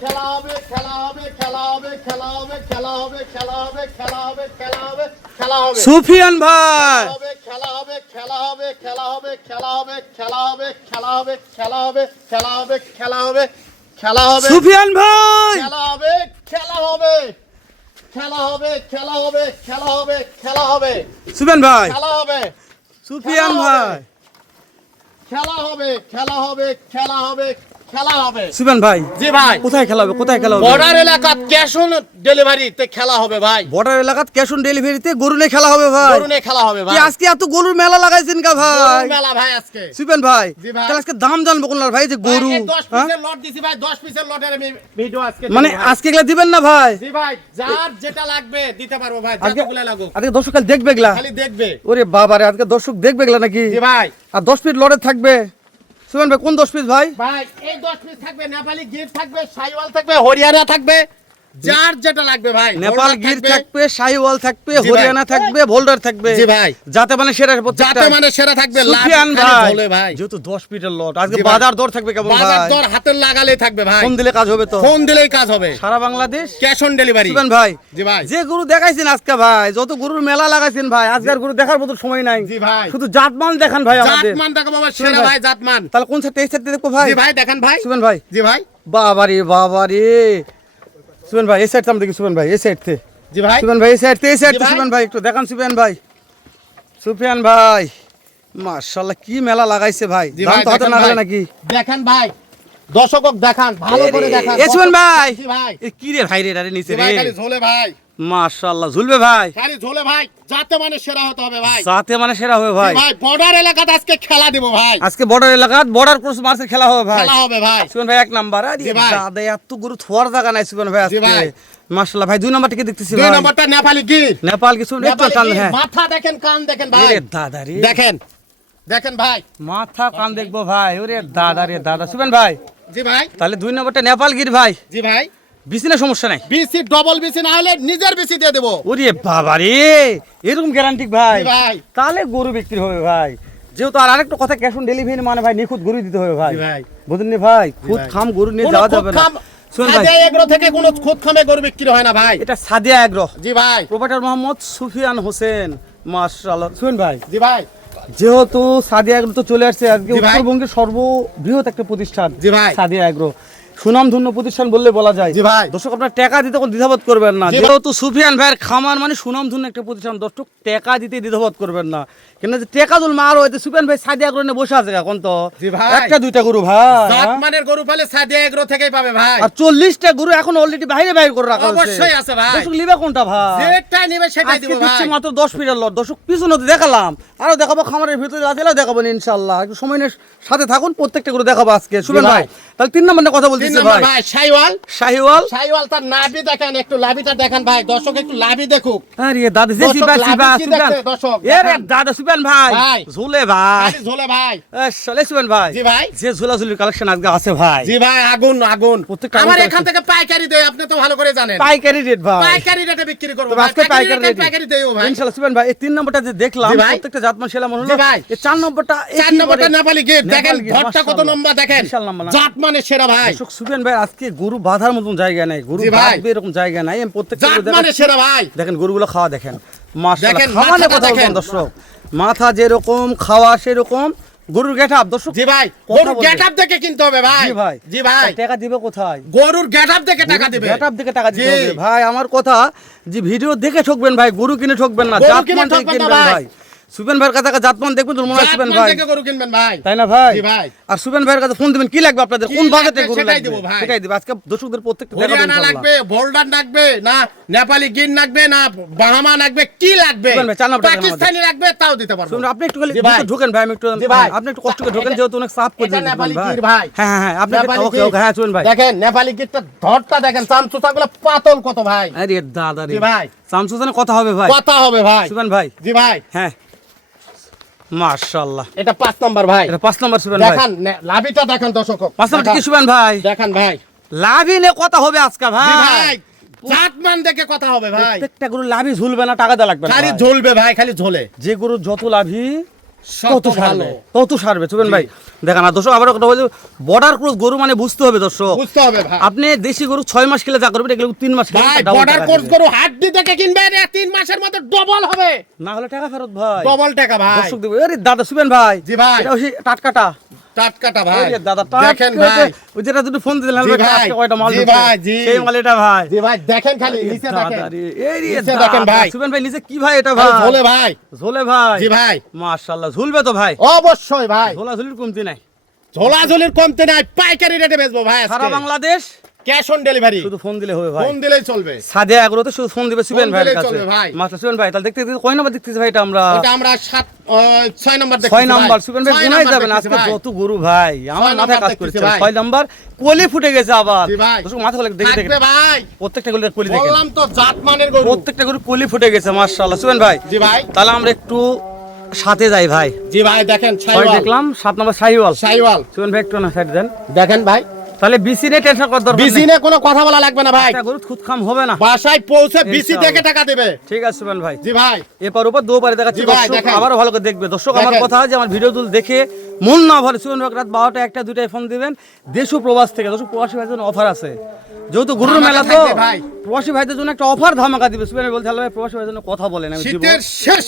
খেলা হবে খেলা হবে খেলা হবে খেলা হবে খেলা হবে খেলা হবে খেলা হবে খেলা হবে খেলা হবে সুফিয়ান ভাই খেলা হবে খেলা হবে খেলা হবে খেলা হবে খেলা হবে খেলা হবে খেলা হবে খেলা হবে খেলা হবে খেলা হবে সুফিয়ান ভাই খেলা হবে খেলা হবে খেলা হবে খেলা হবে খেলা হবে খেলা হবে সুফিয়ান ভাই খেলা হবে সুফিয়ান ভাই খেলা হবে খেলা হবে খেলা হবে খেলা হবে সুফিয়ান ভাই জি ভাই কোথায় খেলা হবে কোথায় খেলা হবে বর্ডার এলাকা ক্যাশ অন ডেলিভারিতে খেলা হবে ভাই বর্ডার এলাকাত ক্যাশ অন ডেলিভারিতে গরু নিয়ে খেলা হবে ভাই গরু নিয়ে খেলা হবে ভাই কি আজকে এত গরুর মেলা লাগাইছেন কা ভাই গরুর মেলা ভাই আজকে সুফিয়ান ভাই জি ভাই। তাহলে আজকে দাম জানবো কোন ভাই যে গরু ভাই, এই 10 হ্যাঁ? পিসের লট দিছি ভাই 10 পিসের লটের আমি ভিডিও আজকে মানে দেব ভাই। আজকে এগুলা দিবেন না ভাই জি ভাই যার যেটা লাগবে দিতে পারবো ভাই আজকে যতগুলো লাগুক আজকে দর্শক খালি দেখবে এগুলা খালি দেখবে ওরে বাবা রে আজকে দর্শক দেখবে এগুলা নাকি জি ভাই আর 10 ফিট লড়ে থাকবে সুফিয়ান ভাই কোন 10 পিস ভাই ভাই এই 10 পিস থাকবে নেপালি গির থাকবে সাইওয়াল থাকবে হরিয়ানা থাকবে যার যেটা লাগবে ভাই নেপাল বোল্ডার গির থাকবে, থাকবে শাহিওয়াল থাকবে জি ভাই। হরিয়ানা থাকবে ভোল্ডার থাকবে জি ভাই যাতে মানে সেরা যাতে মানে সেরা থাকবে লাভ সুফিয়ান খালি ভাই ঝোলে ভাই যেহেতু 10 ফিটের লট আজকে জি ভাই। বাজার দর থাকবে কেমন বাজার ভাই দর হাতের লাগালেই থাকবে ভাই ফোন দিলে কাজ হবে তো ফোন দিলেই কাজ হবে সারা Bangladesh cash on delivery Sufiyan ভাই জি ভাই যে গরু দেখাইছেন আজকে ভাই যত গরুর মেলা লাগাইছেন ভাই আজকে আর গরু দেখার মতো সময় নাই জি ভাই শুধু জাতমান দেখান ভাই আমাদের জাতমান দেখো বাবা সেরা ভাই। ভাই জাতমান তাহলে কোন সাইড সাইড দেখবো ভাই জি ভাই দেখেন ভাই সুফিয়ান ভাই জি ভাই বাবারে সুফিয়ান ভাই এই সাইড থেকে দেখি সুফিয়ান ভাই এই সাইড থেকে জি ভাই সুফিয়ান ভাই এই সাইড থেকে জি ভাই। সুফিয়ান ভাই একটু দেখান সুফিয়ান ভাই মাশাআল্লাহ কি মেলা লাগাইছে ভাই জি দাম ভাই তো হাতে দেখেন না ভাই। গেলে নাকি দেখেন ভাই দর্শক দেখান ভালো করে দেখান এ সুফিয়ান ভাই জি ভাই এ কি রে ভাই রে আরে নিচে জি রে ভাই খালি ঝোলে ভাই মাশাআল্লাহ ঝুলবে ভাই খালি ঝোলে ভাই যাতে মানে সেরা হতে হবে ভাই সাথে মানে সেরা হবে ভাই জি ভাই বর্ডার এলাকাতে আজকে খেলা দিব ভাই আজকে বর্ডার এলাকা বর্ডার ক্রস মার্চের খেলা হবে ভাই খেলা হবে ভাই সুবহান ভাই এক নাম্বার আরে জি ভাই। দাদা এত গরু থোয়ার জায়গা নাই সুবহান ভাই জি আজকে ভাই। মাশাআল্লাহ ভাই দুই নাম্বারটাকে দেখতেছি দুই ভাই নম্বরটা নেপালি গির নেপাল কিছু একটু নেপালি টান গির হ্যাঁ মাথা দেখেন কান দেখেন ভাই আরে দাদা রে দেখেন দেখেন ভাই মাথা কান দেখবো ভাই ওরে দাদা রে দাদা সুবহান ভাই জি ভাই তাহলে দুই নম্বরটা নেপাল গির ভাই জি ভাই বিসিনা সমস্যা নাই বিসি ডবল বিসি না হলে নিজের বিসি দিয়ে দেবো ওরে বাবা রে এরকম গ্যারান্টি ভাই জি ভাই তাহলে গরু বিক্রি হবে ভাই যেহেতু আর আরেকটা কথা ক্যাশ অন ডেলিভারি মানে ভাই নিখুঁত গরু দিতে হবে ভাই জি ভাই বুঝলেন নি ভাই খুদ ভাই। খাম গরু নিয়ে কোনো যাওয়া খুদ যাবে না খাম শুনুন ভাই সাদিয়া এগ্রো থেকে কোনো খুদ খামে গরু বিক্রি হয় না ভাই এটা সাদিয়া আগ্রহ জি ভাই প্রোপাইটার মোহাম্মদ সুফিয়ান হোসেন মাশাআল্লাহ শুনুন ভাই জি ভাই যেহেতু সাদিয়া আগ্রো তো চলে আসছে আজকে জি ভাই। উত্তরবঙ্গের সর্ববৃহৎ একটা প্রতিষ্ঠান জি ভাই সাদিয়া আগ্রো সুনামধন্য প্রতিষ্ঠান বললে বলা যায় জি ভাই দর্শক আপনার টাকা দিতে কোনো দ্বিধাবোধ করবেন না জি ভাই। যেহেতু সুফিয়ান ভাইয়ের খামার মানে সুনামধন্য একটা প্রতিষ্ঠান দর্শক টাকা দিতে দ্বিধাবোধ করবেন না কেন যে টাকা দুল মার হইতে সুফিয়ান ভাই সাদিয়া আগ্রো নিয়ে বসে আছে এখন তো জি ভাই। একটা দুইটা গরু ভাই জাতমানের গরু পালে সাদিয়া এগ্রো থেকেই পাবে ভাই আর 40টা গরু এখন অলরেডি বাইরে বাইরে করে রাখা হয়েছে অবশ্যই আছে ভাই দর্শক লিবে কোনটা ভাই যেটা নিবে সেটাই আজকে দিব দিচ্ছি ভাই মাত্র 10 ফিটের লট দর্শক পিছনে তো দেখালাম আরো দেখাবো খামারের ভিতরে আছে দেখাবো না ইনশাআল্লাহ একটু সময় নিয়ে সাথে থাকুন প্রত্যেকটা করে দেখাবো আজকে শুনুন ভাই। ভাই তাহলে 3 নম্বর কথা তিন বলতেছি নম্বর ভাই ভাই সাইওয়াল শাহিওয়াল সাইওয়াল তার নাভি দেখেন একটু লাভিটা দেখেন ভাই দর্শক একটু লাভি দেখুক আরে দাদা যে দর্শক, সিবা লাভি সিবা কি সুবেন দেখছে দর্শক? এ রে দেখান। দাদা সুবেন ভাই ভাই। ঝুলে ভাই খালি ঝোলে ভাই এ চলে সুবেন ভাই জি ভাই যে ঝুলাঝুলির কালেকশন আজকে আছে ভাই জি ভাই আগুন আগুন প্রত্যেকটা আমার আগুন এখান থেকে পাইকারি দেয় আপনি তো ভালো করে জানেন পাইকারি রেট ভাই পাইকারি রেটে বিক্রি করব তবে আজকে পাইকারি রেট পাইকারি দেও ভাই ইনশাআল্লাহ সুবেন ভাই এই 3 নম্বরটা যে দেখলাম জি ভাই। প্রত্যেকটা জাতমান সেলা মনে জি হলো ভাই। এই 4 নম্বরটা চার নম্বরটা নেপালি গির দেখেন নেপালি গির, ঘরটা কত মাশাআল্লাহ। লম্বা দেখেন বিশাল লম্বা না? জাত মানে সেরা ভাই দর্শক সুবেন ভাই আজকে গরু বাঁধার মতন জায়গা নাই গরু জি ভাই। বাঁধবে এরকম জায়গা নাই আমি প্রত্যেকটা জাত গরু মানে দেখাচ্ছি। সেরা ভাই দেখেন গরুগুলো খাওয়া দেখেন মাশাআল্লাহ দেখেন, খাওয়ানোর মাথাটা কথা বলবেন দেখেন। দর্শক মাথা যেরকম খাওয়া সেরকম গরুর গেটআপ দর্শক জি ভাই কথা গরুর বলবে। গেটআপ দেখে কিনতে হবে ভাই জি ভাই জি ভাই টাকা দিবে কোথায় গরুর গেটআপ দেখে টাকা দিবে গেটআপ দিকে টাকা দিতে জি। হবে ভাই আমার কথা যে ভিডিও দেখে ঠকবেন ভাই গরু কিনে ঠকবেন না গরু জাতমান কিনে থেকে ঠকবেন না কিনবেন ভাই। ভাই সুবেন ভাইয়ের কাছে জাতমান দেখবেন তো মনে হয় সুবেন জাতমান ভাই দেখে গরু কিনবেন ভাই তাই না ভাই জি ভাই আর সুবেন ভাইয়ের কাছে ফোন দিবেন কি লাগবে আপনাদের কি কোন বাজেটে লাগবে গরু সেটাই লাগবে দেবো ভাই। সেটাই দিবে আজকে দর্শকদের প্রত্যেকটা দেখাবো হরিয়ানা ইনশাআল্লাহ লাগবে বোল্ডার লাগবে না নেপালি গির লাগবে না বাহামা লাগবে কি লাগবে শুনুন ভাই, চার নম্বরটা দেখান পাকিস্তানি লাগবে তাও দিতে পারবো শুনুন আপনি একটু খালি জি ভাই। ভিতরে ঢোকেন ভাই আমি একটু জি ভাই। আপনি একটু কষ্ট করে ঢোকেন এটা- যেহেতু অনেক সাফ করে এটা দিবেন নেপালি ভাই গির ভাই হ্যাঁ হ্যাঁ হ্যাঁ আপনি নেপালি ওকে গির। ওকে হ্যাঁ শুনুন ভাই দেখেন নেপালি গিরটা ধরটা দেখেন চামচুচাগুলো পাতল কত ভাই আরে দাদা রে জি ভাই শামসুজানের কথা হবে ভাই কথা হবে ভাই সুবেন ভাই জি ভাই হ্যাঁ মাশাআল্লাহ এটা 5 নাম্বার ভাই এটা 5 নম্বর সুবেন ভাই দেখেন লাভিটা দেখেন দর্শক 5 নম্বর কি সুবেন ভাই দেখেন ভাই লাভই নে কথা হবে আজকে জি ভাই ভাই জাতমান দেখে কথা হবে ভাই প্রত্যেকটা গরু লাভই ঝুলবে না টাকা দেওয়া লাগবে না খালি ভাই। ঝলবে ভাই খালি ঝোলে যে গরু যত লাভই তত সারবে তত সারবে সুবেন ভাই দেখেন না দর্শক আবার কথা বলছি বর্ডার ক্রস গরু মানে বুঝতে হবে দর্শক বুঝতে হবে ভাই। আপনি দেশি গরু 6 মাস খেলে যা করবেন এগুলো 3 মাস খেলে ভাই double বর্ডার টাকা কোর্স দিবে। গরু হাড্ডি থেকে কিনবেন 3 মাসের মধ্যে ডবল হবে, না হলে টাকা ফেরত ভাই ডবল টাকা ভাই। দর্শক দেবে আরে দাদা সুবেন ভাই জি ভাই। এটা হচ্ছে টাটকাটা টাটকাটা ভাই, আরে দাদা দেখেন টাটকা ভাই। ওই যেটা দুটো ফোন দিলেন জি ভাই, আজকে কয়টা মাল জি ঢুকছে? ভাই, জি। সেই মাল এটা ভাই জি ভাই দেখেন খালি নিচে দাদা দেখেন, রে, এই রে নিচে দেখেন দাদা, ভাই। সুবেন ভাই নিচে কি ভাই এটা আরে ভাই ঝোলে ভাই, ঝোলে ভাই জি ভাই মাশাআল্লাহ ঝুলবে তো ভাই অবশ্যই ভাই, ঝোলা ঝুলির কমতি নাই ঝোলাঝুলির কমতে নাই, পাইকারি রেটে বেচবো ভাই সারা আজকে, বাংলাদেশ ক্যাশ অন ডেলিভারি, শুধু ফোন দিলে হবে ভাই ফোন দিলেই চলবে। সাদে আগ্রহতে শুধু ফোন দিবে সুবেন ফোন ভাইয়ের দিলেই কাছে চলবে ভাই। মাত্র সুবেন ভাই তাহলে দেখতে দেখতে কয় নম্বর দেখতেছি ভাই এটা আমরা ওটা আমরা 6 নাম্বার 6 নাম্বার সুবেন ভাই গুনাই যাবেন আজকে যত গরু ভাই আমার ছয় মাথায় নাম্বার কাজ করছে দেখতেছি ভাই। 6 নাম্বার কোলি ফুটে গেছে আবার জি ভাই। দর্শক মাথা খুলে দেখে দেখে থাকবে ভাই, প্রত্যেকটা গরুর কোলি দেখেন বললাম তো জাতমানের গরু। প্রত্যেকটা গরু কোলি ফুটে গেছে মাশাআল্লাহ সুবেন ভাই জি ভাই, তাহলে আমরা একটু সাথে যাই ভাই জি ভাই দেখেন ছয় সাইওয়াল, দেখলাম 7 নম্বর সাইওয়াল সাইওয়াল সুবেন ভাই একটু না সাইড দেন দেখেন ভাই, তাহলে বিসি নে টেনশন করার দরকার নেই বিসিনে কোনো কথা বলা লাগবে না ভাই, একটা গরু খুদ খাম হবে না বাসায় পৌঁছে বিসি ইনশাআল্লাহ। থেকে টাকা দেবে। ঠিক আছে সুবেন ভাই জি ভাই, এপার উপর দো পারে দেখাচ্ছি জি ভাই, দর্শক দেখেন। আবারও ভালো করে দেখবে দর্শক আমার দেখেন। কথা যে আমার ভিডিও তুল দেখে মন না ভরে সুবেন ভাই রাত 12টা 1টা 2টায় ফোন দিবেন দেশ ও প্রবাস থেকে দর্শক প্রবাসী ভাইদের জন্য অফার আছে যেহেতু গরুর ধামাকা মেলা তো থাকবে ভাই। প্রবাসী ভাইদের জন্য একটা অফার ধামাকা দিবে সুবেন ভাই বলতে ভাই প্রবাসী ভাইদের জন্য কথা বলেন আমি দিব শীতের শেষ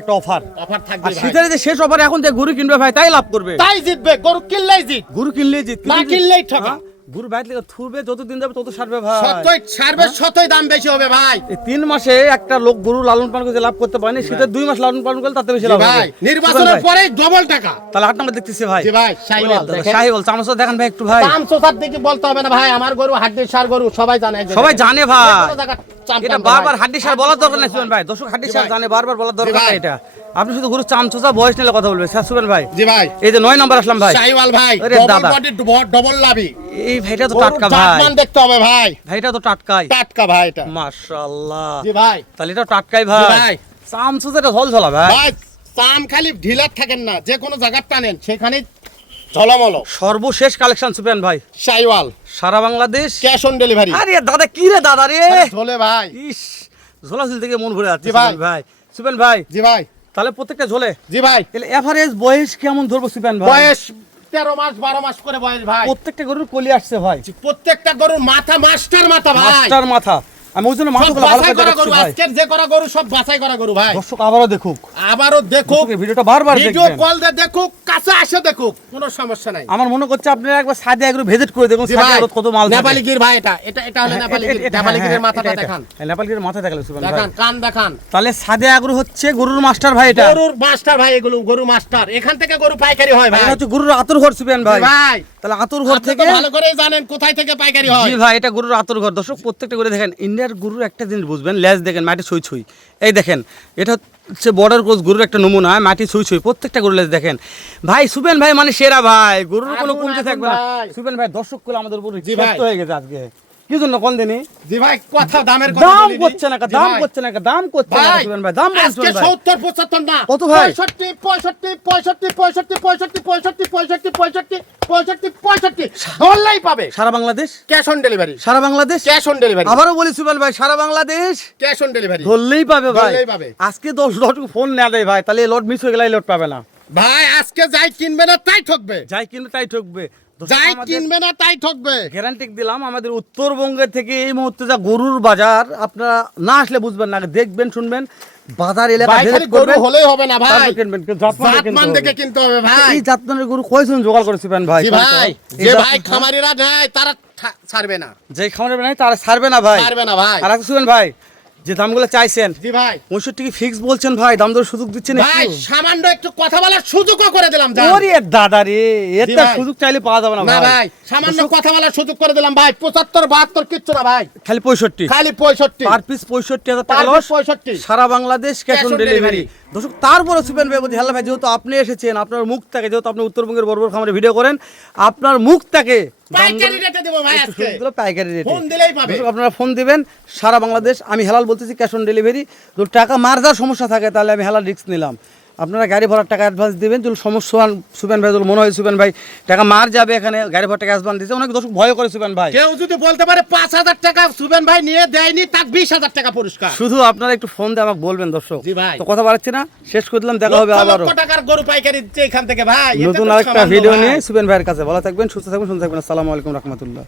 একটা অফার অফার থাকবে আর ভাই, শীতের যে শেষ অফার এখন যে গরু কিনবে ভাই তাই লাভ করবে তাই জিতবে, গরু কিনলেই জিত, গরু কিনলেই জিত না কিনলেই ঠকা। গরু বাইরে থেকে থুরবে যত দিন যাবে তত সারবে ভাই সত্যই ছাড়বে, সত্যই দাম বেশি হবে ভাই। এই 3 মাসে একটা লোক গরু লালন পালন করে যে লাভ করতে পারেনি শীতের 2 মাস লালন পালন করলে তাতে বেশি জি লাভ ভাই, হবে নির্বাচনের পরে ডবল টাকা। তাহলে 8 নম্বর দেখতেছি ভাই জি ভাই, সাইওয়াল দেখেন, শাহিওয়াল চামচা দেখেন ভাই একটু ভাই দাম সোসার দিকে বলতে হবে না ভাই, আমার গরু হাড্ডির সার গরু সবাই জানে, সবাই জানে ভাই কোনো জায়গা চাপ এটা টানবে বারবার ভাই। হাড্ডি সার বলার দরকার নেই সুবেন ভাই দর্শক হাড্ডি জি সার ভাই। জানে বারবার বলার দরকার ভাই। নেই এটা আপনি শুধু গরু চামচা বয়স নিলে কথা বলবেন স্যার সুবেন ভাই জি ভাই, এই যে 9 নম্বর আসলাম ভাই সাইওয়াল ভাই, আরে ডবল দাদা। বডি ডবল লাভি, এই ভাইটা তো গরুর টাটকা ভাই জাতমান দেখতে হবে ভাই, ভাইটা তো টাটকাই টাটকা ভাই এটা। মাশাআল্লাহ জি ভাই, তাহলে এটা টাটকাই জি ভাই ভাই। চামচা এটা ঝলঝলা ভাই ভাই চাম খালি ঢিলা থাকেন না, যে কোনো জায়গা টানেন সেখানে ঝলমল। সর্বশেষ কালেকশন সুবেন ভাই সাইওয়াল সারা বাংলাদেশ ক্যাশ অন ডেলিভারি, আরে দাদা কি রে দাদা রে ঝোলে ভাই। ইস ঝোলাঝুল থেকে মন ভরে যাচ্ছে জি ভাই। সুবেন ভাই সুবেন ভাই জি ভাই, তাহলে প্রত্যেকটা ঝোলে জি ভাই, তাহলে এভারেজ বয়স কেমন ধরবো সুবেন ভাই বয়স 13 মাস 12 মাস করে বয়স ভাই। প্রত্যেকটা গরুর কলি আসছে ভাই প্রত্যেকটা গরুর মাথা মাস্টার মাথা ভাই, মাস্টার মাথা আমি ওই জন্য সব মাথাগুলো ভালো বাছাই করে করা গরু, দেখাচ্ছি ভাই আজকের যে করা গরু সব বাছাই করা গরু ভাই। দর্শক আবারও দেখুক আবারও দেখুক, দর্শক এই ভিডিওটা বারবার ভিডিও দেখবেন কল দিয়ে দেখুক, কাছে আসে দেখুক, কোনো সমস্যা নাই। আমার মনে করছে আপনারা একবার সাদে একবার ভিজিট করে দেখুন জি সাদে ভাই, আরো কত মাল থাকে। নেপালি গির ভাই, এটা এটা এটা হলো হ্যাঁ, নেপালি গির, এটা, নেপালি হ্যাঁ, গিরের হ্যাঁ, মাথাটা এটা, দেখান, হ্যাঁ, নেপাল গিরের মাথা দেখালে সুবেন ভাই দেখান, কান দেখান। তাহলে সাদে আগ্রহ হচ্ছে গরুর মাস্টার ভাই এটা গরুর মাস্টার ভাই, এগুলো গরু মাস্টার, এখান থেকে গরু পাইকারি হয় ভাই। এটা হচ্ছে গরুর আতুর ঘর সুবেন ভাই জি ভাই, তাহলে আতুর ঘর আপনি থেকে তো ভালো করেই জানেন কোথায় থেকে পাইকারি হয়। জি ভাই এটা গরুর আতুর ঘর দর্শক প্রত্যেকটা করে দেখেন ইন্ডিয়ার গরুর একটা জিনিস বুঝবেন লেজ দেখেন মাটি ছুঁই ছুঁই এই দেখেন এটা হচ্ছে বর্ডার ক্রস গরুর একটা নমুনা মাটি ছুঁই ছুঁই প্রত্যেকটা গরুর লেজ দেখেন ভাই সুবেন ভাই মানে সেরা ভাই গরুর কোনো আগুন, কমতে আগুন থাকবে না ভাই। সুবেন ভাই দর্শক গুলো আমাদের উপর জি ভাই। ক্ষেপ্ত হয়ে গেছে আজকে কি জন্য কোন দিনই জি ভাই, কথা দামের কথা দাম বলিনি। করছে না জি দাম ভাই। করছে না দাম করছে না ভাই, সুবেন ভাই দাম বলুন আজকে সুবেন ভাই 70 75 না, কত ভাই? 65 65 65 65 65 65 65 65 65 ধরলেই পাবে। সারা বাংলাদেশ ক্যাশ অন ডেলিভারি, সারা বাংলাদেশ ক্যাশ অন ডেলিভারি, আবারও বলি সুবেন ভাই সারা বাংলাদেশ ক্যাশ অন ডেলিভারি। ধরলেই পাবে ভাই ধরলেই পাবে। আজকে 10 লট ফোন না দেয় ভাই তাহলে লট মিস হয়ে গেলে লট পাবে না ভাই আজকে যাই কিনবে না তাই ঠকবে, যাই কিনবে তাই ঠকবে যাই কিনবে না তাই ঠকবে। গ্যারান্টি দিলাম আমাদের উত্তরবঙ্গের থেকে এই মুহূর্তে যা গরুর বাজার আপনারা না আসলে বুঝবেন না আগে দেখবেন শুনবেন বাজার এলাকা ভাই ভিজিট খালি গরু করবেন হলেই হবে না ভাই, তারপর কিনবেন কিন্তু জাতমান দেখে জাতমান কিনতে দেখে হবে। কিনতে হবে ভাই। এই জাতমানের গরু কয়জন জোগাড় করেছিলেন ভাই জি কোন ভাই, তো? এই যে জাত- ভাই খামারিরা নেয় তারা ছাড়বে না, যে খামারে নাই তারা ছাড়বে না ভাই ছাড়বে না ভাই। আর শুনেন ভাই যে দামগুলো চাইছেন জি ভাই, 65 কি ফিক্স বলছেন ভাই দাম দর সুযোগ দিচ্ছেন ভাই একটু সামান্য একটু কথা বলার সুযোগও করে দিলাম জান। ওরে দাদা রে এটা ভাই। সুযোগ চাইলে পাওয়া যাবে না না ভাই ভাই, সামান্য কথা বলার সুযোগ করে দিলাম ভাই, 75 72 কিচ্ছু না ভাই, খালি 65 খালি 65 পার পিস 65,000 টাকা পার লস 65 সারা Bangladesh cash Cash on on delivery delivery। দর্শক তারপরে সুবেন ভাই বলছি হ্যালো ভাই যেহেতু আপনি এসেছেন আপনার মুখ থেকে যেহেতু আপনি উত্তরবঙ্গের বড় বড় খামারে ভিডিও করেন আপনার মুখ থেকে পাইকারি রেটে দেব ভাই আজকে, পাইকারি রেটে ফোন দিলেই পাবে। দর্শক আপনারা ফোন দিবেন সারা বাংলাদেশ আমি হেলাল বলতেছি ক্যাশ অন ডেলিভারি যদি টাকা মার যাওয়ার সমস্যা থাকে তাহলে আমি হেলাল রিস্ক নিলাম আপনারা গাড়ি ভাড়ার টাকা অ্যাডভান্স দিবেন, যদি সমস্যা হয় সুবেন ভাই, যদি মনে হয় সুবেন ভাই টাকা মার যাবে এখানে, গাড়ি ভাড়া টাকা অ্যাডভান্স দিতে অনেক দর্শক ভয় করে সুবেন ভাই। কেউ যদি বলতে পারে 5,000 টাকা সুবেন ভাই নিয়ে দেয়নি, তার 20,000 টাকা পুরস্কার। শুধু আপনারা একটু ফোন দিয়ে আমাকে বলবেন দর্শক। জি ভাই। তো কথা বাড়াচ্ছি না, শেষ করে দিলাম, দেখা হবে লক্ষ আবারও লক্ষ টাকার গরু পাইকারি দিচ্ছে এখান থেকে ভাই। নতুন এটা তো আরেকটা সামান্য ভিডিও ভাই। নিয়ে। সুবেন ভাইয়ের কাছে ভালো থাকবেন, সুস্থ থাকবেন, শুনতে থাকবেন। আসসালামু আলাইকুম রহমতুল্লাহ।